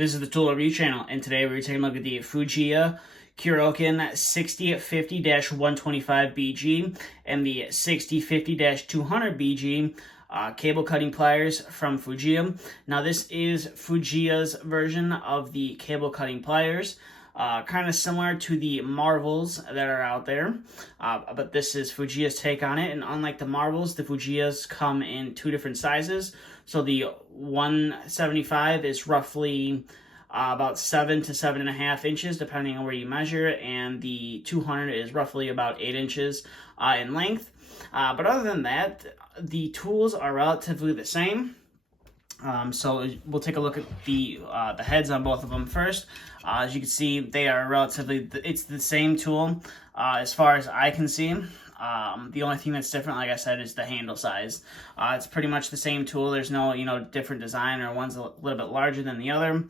This is the Tool Review channel, and today we're taking a look at the FUJIYA KUROKIN 6050-125BG and the 6050-200BG cable cutting pliers from FUJIYA. Now this is FUJIYA's version of the cable cutting pliers. Kind of similar to the Marvels that are out there, but this is FUJIYA's take on it. And unlike the Marvels, the FUJIYA's come in two different sizes. So the 175 is roughly about 7 to 7.5 inches, depending on where you measure, and the 200 is roughly about 8 inches in length. But other than that, the tools are relatively the same. So we'll take a look at the heads on both of them first. As you can see, they are it's the same tool as far as I can see. The only thing that's different, like I said, is the handle size. It's pretty much the same tool. There's no, different design, or one's a little bit larger than the other.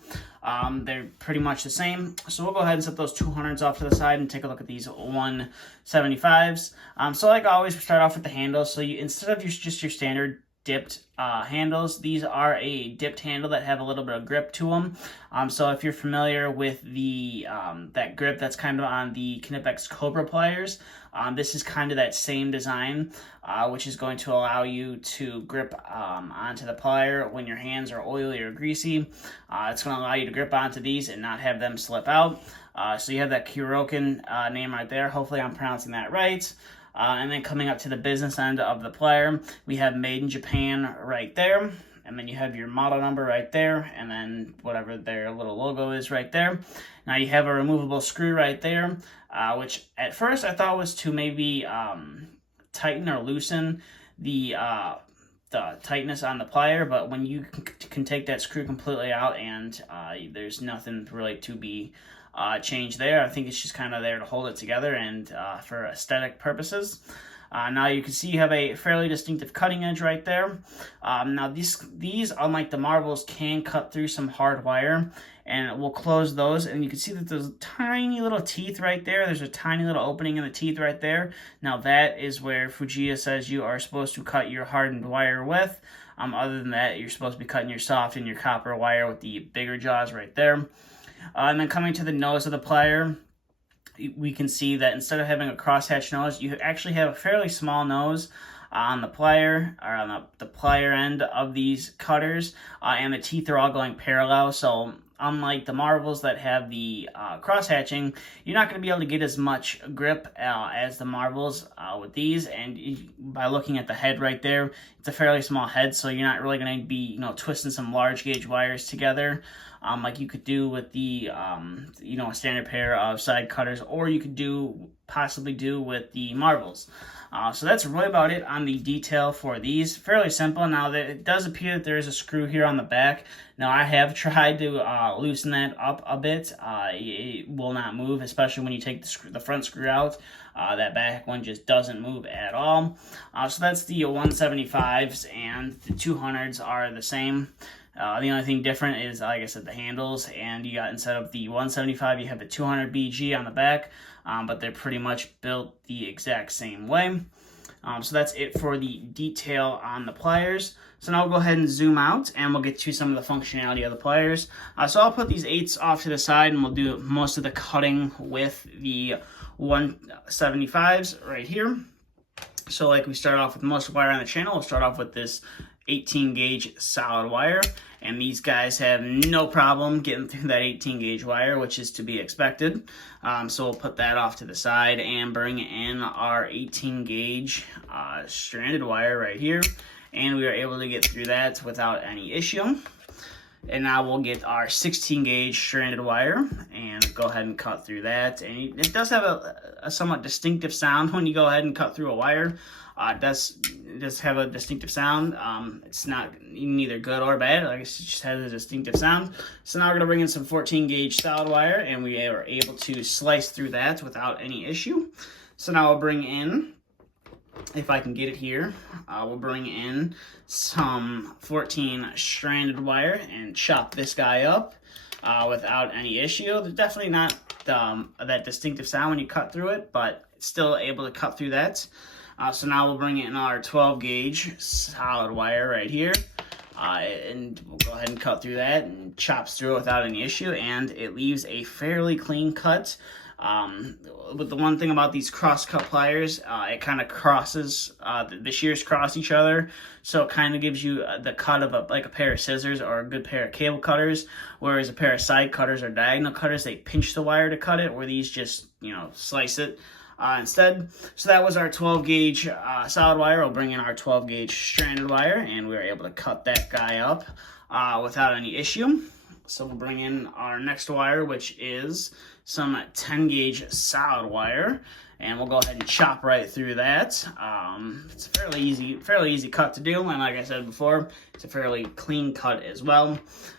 They're pretty much the same. So we'll go ahead and set those 200s off to the side and take a look at these 175s. So like always, we start off with the handles. So instead of just your standard dipped handles, these are a dipped handle that have a little bit of grip to them. So if you're familiar with the that grip that's kind of on the Knipex Cobra pliers, this is kind of that same design, which is going to allow you to grip onto the plier when your hands are oily or greasy. It's going to allow you to grip onto these and not have them slip out. So you have that KUROKIN name right there. Hopefully I'm pronouncing that right. And then coming up to the business end of the plier, we have Made in Japan right there. And then you have your model number right there, and then whatever their little logo is right there. Now you have a removable screw right there, which at first I thought was to maybe tighten or loosen the tightness on the plier, but when you can take that screw completely out and there's nothing really to be changed there. I think it's just kind of there to hold it together and for aesthetic purposes. Now you can see you have a fairly distinctive cutting edge right there. Now these, unlike the Marvels, can cut through some hard wire, and we'll close those, and you can see that there's tiny little teeth right there. There's a tiny little opening in the teeth right there. Now that is where FUJIYA says you are supposed to cut your hardened wire with. Other than that, you're supposed to be cutting your soft and your copper wire with the bigger jaws right there. And then coming to the nose of the plier, we can see that instead of having a crosshatch nose, you actually have a fairly small nose on the plier, or on the plier end of these cutters, and the teeth are all going parallel. So unlike the Marvels that have the cross-hatching, you're not going to be able to get as much grip as the Marvels with these. And by looking at the head right there, it's a fairly small head, so you're not really going to be twisting some large gauge wires together like you could do with the a standard pair of side cutters, or you could possibly do with the Marvels. So that's really about it on the detail for these. Fairly simple. Now it does appear that there is a screw here on the back. Now I have tried to loosen that up a bit. It will not move, especially when you take the front screw out. That back one just doesn't move at all. So that's the 175s, and the 200s are the same. The only thing different is, like I said, the handles, and you got, instead of the 175, you have the 200 BG on the back, but they're pretty much built the exact same way. So that's it for the detail on the pliers. So now we'll go ahead and zoom out, and we'll get to some of the functionality of the pliers. So I'll put these 8s off to the side, and we'll do most of the cutting with the 175s right here. So like we start off with most wire on the channel, we'll start off with this 18 gauge solid wire, and these guys have no problem getting through that 18 gauge wire, which is to be expected. So we'll put that off to the side and bring in our 18 gauge stranded wire right here, and we are able to get through that without any issue. And now we'll get our 16 gauge stranded wire and go ahead and cut through that. And it does have a somewhat distinctive sound when you go ahead and cut through a wire. It does have a distinctive sound. It's not neither good or bad. Like, it just has a distinctive sound. So now we're going to bring in some 14 gauge solid wire, and we are able to slice through that without any issue. So now we'll bring in, if I can get it here, we'll bring in some 14 stranded wire and chop this guy up without any issue. There's definitely not that distinctive sound when you cut through it, but still able to cut through that. So now we'll bring in our 12 gauge solid wire right here. and we'll go ahead and cut through that and chops through it without any issue, and it leaves a fairly clean cut. But the one thing about these cross-cut pliers, it kind of crosses, the shears cross each other, so it kind of gives you the cut of like a pair of scissors or a good pair of cable cutters, whereas a pair of side cutters or diagonal cutters, they pinch the wire to cut it, where these just, you know, slice it instead. So that was our 12 gauge solid wire. We'll bring in our 12 gauge stranded wire, and we were able to cut that guy up without any issue. So we'll bring in our next wire, which is some 10 gauge solid wire, and we'll go ahead and chop right through that. It's a fairly easy cut to do, and like I said before, it's a fairly clean cut as well.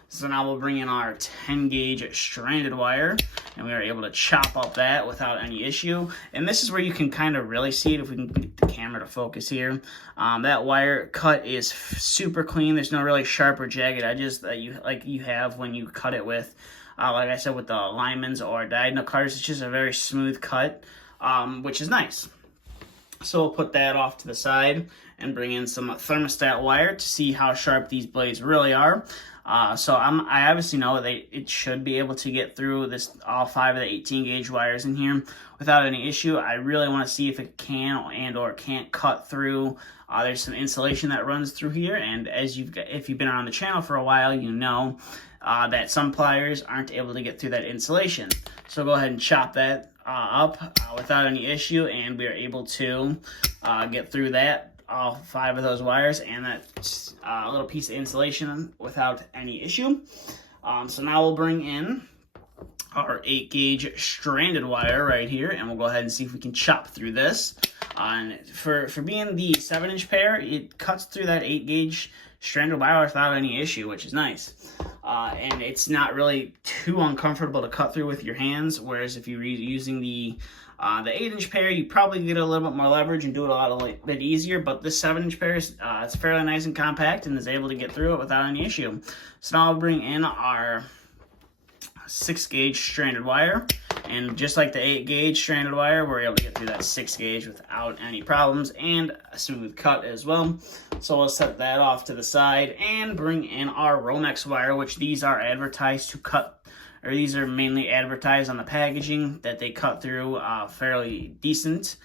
So now we'll bring in our 10 gauge stranded wire, and we are able to chop up that without any issue. And this is where you can kind of really see it if we can get the camera to focus here. That wire cut is super clean. There's no really sharp or jagged edges that you have when you cut it with, like I said, with the lineman's or diagonal cutters. It's just a very smooth cut, which is nice. So we'll put that off to the side and bring in some thermostat wire to see how sharp these blades really are. So I obviously know it should be able to get through all 5 of the 18 gauge wires in here without any issue. I really want to see if it can and or can't cut through. There's some insulation that runs through here, and if you've been on the channel for a while, you know that some pliers aren't able to get through that insulation. So go ahead and chop that up without any issue, and we are able to get through that, all 5 of those wires and that little piece of insulation without any issue. So now we'll bring in our 8 gauge stranded wire right here, and we'll go ahead and see if we can chop through this. And for being the 7-inch pair, it cuts through that 8 gauge stranded wire without any issue, which is nice. And it's not really too uncomfortable to cut through with your hands, whereas if you're using the 8-inch pair, you probably get a little bit more leverage and do it a bit easier, but this 7-inch pair is it's fairly nice and compact and is able to get through it without any issue. So now I'll bring in our 6 gauge stranded wire, and just like the 8 gauge stranded wire, we're able to get through that 6 gauge without any problems, and a smooth cut as well. So we'll set that off to the side and bring in our Romex wire, which these are advertised to cut, or these are mainly advertised on the packaging that they cut through fairly decent.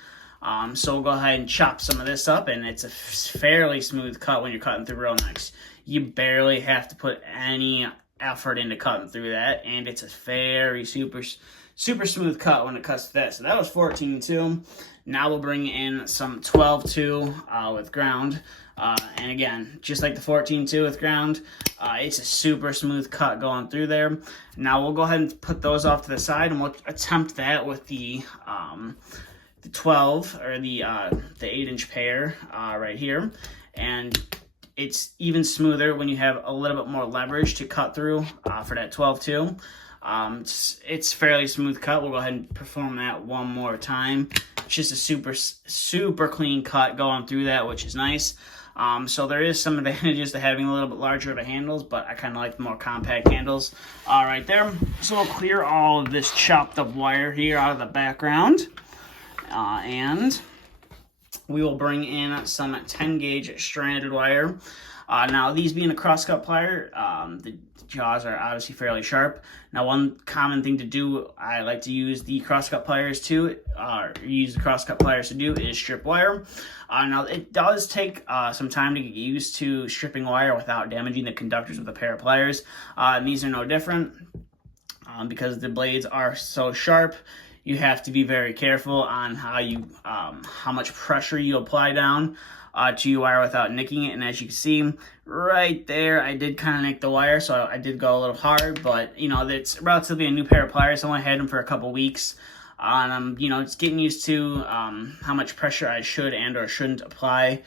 So we'll go ahead and chop some of this up, and it's a fairly smooth cut when you're cutting through Romex. You barely have to put any effort into cutting through that, and it's a very super smooth cut when it cuts through that. So that was 14-2. Now we'll bring in some 12-2 with ground. And again, just like the 14-2 with ground, it's a super smooth cut going through there. Now we'll go ahead and put those off to the side, and we'll attempt that with the 12 or the 8-inch pair right here. And it's even smoother when you have a little bit more leverage to cut through for that 12-2. It's fairly smooth cut. We'll go ahead and perform that one more time. It's just a super clean cut going through that, which is nice. So there is some advantages to having a little bit larger of a handles, but I kind of like the more compact handles right there. So we'll clear all of this chopped up wire here out of the background, and we will bring in some 10 gauge stranded wire. Now these being a crosscut plier, the jaws are obviously fairly sharp. Now one common thing to do, I like to use the crosscut pliers to, is strip wire. Now it does take some time to get used to stripping wire without damaging the conductors with a pair of pliers. And these are no different because the blades are so sharp. You have to be very careful on how much pressure you apply down to your wire without nicking it. And as you can see right there, I did kind of nick the wire, so I did go a little hard, but you know, it's relatively a new pair of pliers. I only had them for a couple weeks, and I'm just getting used to how much pressure I should and or shouldn't apply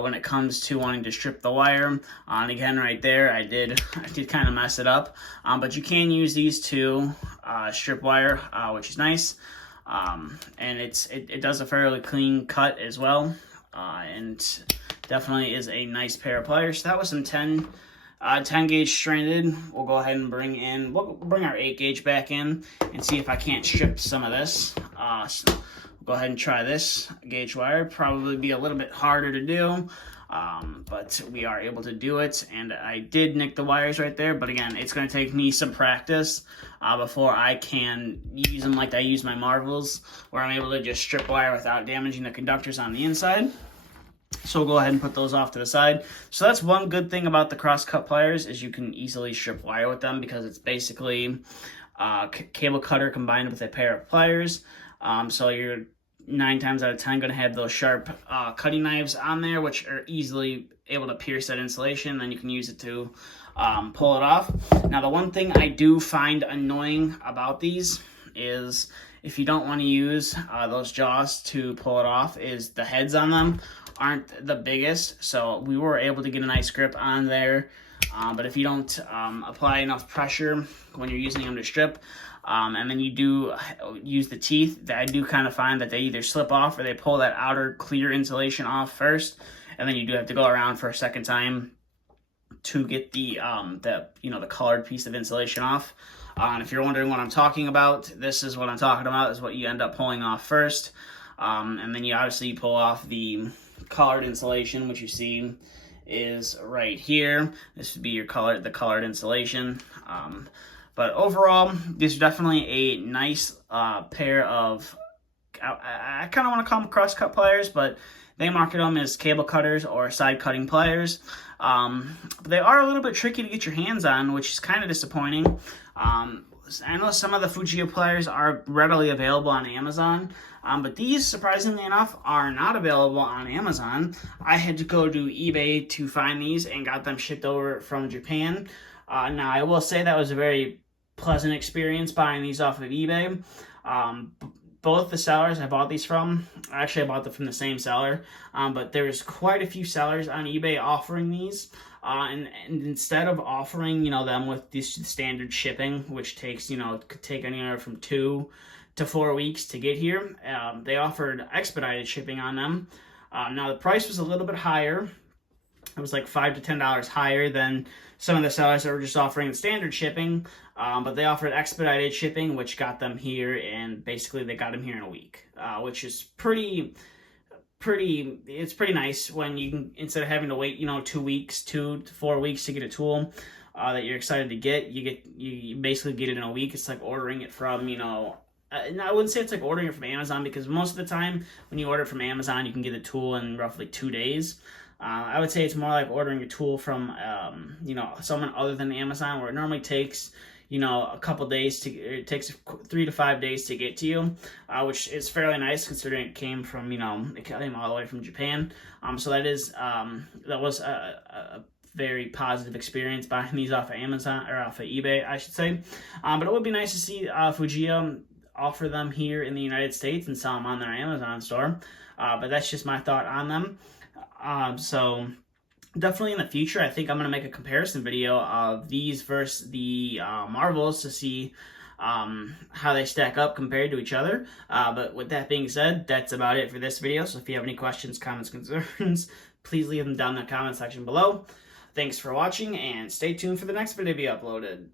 when it comes to wanting to strip the wire. And again, right there, I did kind of mess it up, but you can use these to strip wire, which is nice, and it does a fairly clean cut as well. And definitely is a nice pair of pliers. So that was some 10 gauge stranded. We'll go ahead and we'll bring our 8 gauge back in and see if I can't strip some of this. So we'll go ahead and try this gauge wire. Probably be a little bit harder to do, But we are able to do it, and I did nick the wires right there, but again, it's going to take me some practice before I can use them like I use my Marvels, where I'm able to just strip wire without damaging the conductors on the inside. So we'll go ahead and put those off to the side. So that's one good thing about the cross-cut pliers, is you can easily strip wire with them, because it's basically a cable cutter combined with a pair of pliers. So you're 9 times out of 10 going to have those sharp cutting knives on there, which are easily able to pierce that insulation. Then you can use it to pull it off. Now, the one thing I do find annoying about these is, if you don't want to use those jaws to pull it off, is the heads on them aren't the biggest. So we were able to get a nice grip on there, but if you don't apply enough pressure when you're using them to strip, and then you do use the teeth, I do kind of find that they either slip off or they pull that outer clear insulation off first, and then you do have to go around for a second time to get the colored piece of insulation off. And if you're wondering what I'm talking about, this is what I'm talking about, is what you end up pulling off first. And then you obviously pull off the colored insulation, which you see is right here. This would be your the colored insulation. But overall, these are definitely a nice pair of, I kind of want to call them cross-cut pliers, but they market them as cable cutters or side cutting pliers. But they are a little bit tricky to get your hands on, which is kind of disappointing. I know some of the FUJIYA pliers are readily available on Amazon, but these, surprisingly enough, are not available on Amazon. I had to go to eBay to find these and got them shipped over from Japan. Now, I will say that was a very pleasant experience buying these off of eBay. Both the sellers I bought these from, actually I bought them from the same seller, but there's quite a few sellers on eBay offering these. And instead of offering, them with this standard shipping, which takes, could take anywhere from 2 to 4 weeks to get here, they offered expedited shipping on them. Now, the price was a little bit higher. It was like $5 to $10 higher than some of the sellers that were just offering the standard shipping, but they offered expedited shipping, which got them here, and basically they got them here in a week, which is pretty nice when you can, instead of having to wait 2 weeks, 2 to 4 weeks to get a tool that you're excited to get, you basically get it in a week. It's like ordering it from I wouldn't say it's like ordering it from Amazon, because most of the time when you order it from Amazon, you can get the tool in roughly 2 days. I would say it's more like ordering a tool from someone other than Amazon, where it normally takes a couple days it takes 3 to 5 days to get to you, which is fairly nice considering it came from, it came all the way from Japan. So that was a very positive experience buying these off of Amazon, or off of eBay, I should say. But it would be nice to see FUJIYA offer them here in the United States and sell them on their Amazon store. But that's just my thought on them. So definitely in the future, I think I'm going to make a comparison video of these versus the Marvels to see how they stack up compared to each other. But with that being said, that's about it for this video. So if you have any questions, comments, concerns, please leave them down in the comment section below. Thanks for watching, and stay tuned for the next video to be uploaded.